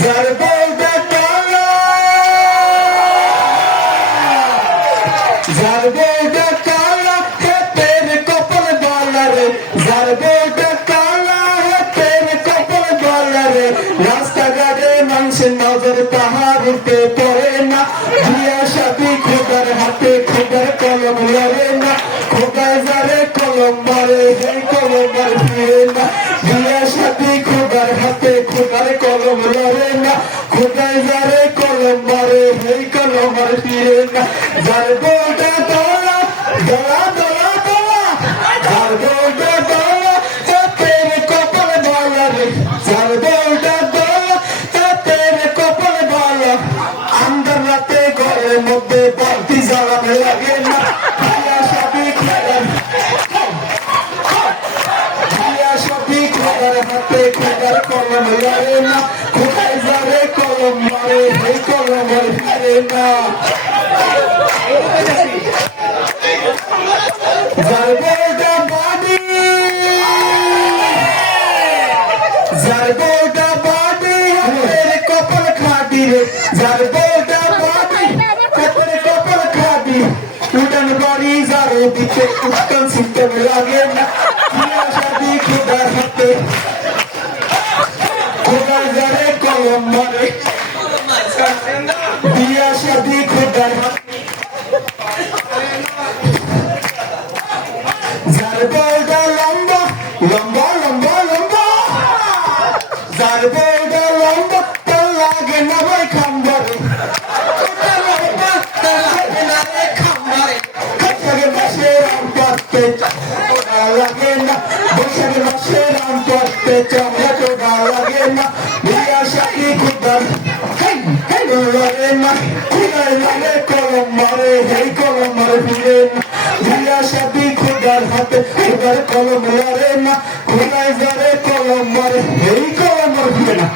যার বউটা কালা যার বউটা কালা হাতের কপাল বালা রে যার বউটা কালা হাতের কপাল বালা রে রাস্তাঘাটে মানুষের নজর তাহার উপরে পড়ে না বিয়া শাদী খোদার হাতে খোদার কলম লড়ে না খোদায় যারে কলম মারে সেই কলম আর ফিরে না বিয়া শাদী খোদার হাতে খোদার কলম লড়ে না খোদায় যারে কলম মারে সেই কলম আর ফিরে না যার বউটা দলা দলা দলা দলা যার বউটা দলা হাতের কপাল বালা রে যার বউটা দলা হাতের কপাল বালা আন্দার রাতে ঘরের মধ্যে বালতি জ্বালানো লাগে না বিয়া শাদী খোদার বিয়া শাদী খোদার হাতে খোদার কলম লড়ে না খোদায় যারে কলম মারে সেই কলম আর ফিরে না যার বউটা বাড়ি যার বউটা বাড়ি হাতের কপাল খাটি রে যার বউটা বাড়ি হাতের কপাল খাটি উঠান বাড়ি যার দিকে উস্কান সিস্টেম লাগে না বিয়া শাদী খোদার হাতে খোদার যারে কলম মারে বিয়া শাদী খোদার হাতে যার বউটা লম্বা লম্বা লম্বা লম্বা যার বউটা লম্বা তার লাগে না ভাই খাম্বারে বৈশাখের মাসে রাম পাততে লাগে না বৈশাখের মাসে রাম পাততে চামড়া টোটা লাগে না বিয়া শাদী খোদার লাগে না খুদায় লাগে কলম মারে সেই কলম মারে ফিরে না বিয়া শাদী খোদার হাতে খোদার কলম লড়ে না খোদায় যারে কলম মারে সেই কলম মারে ফিরে না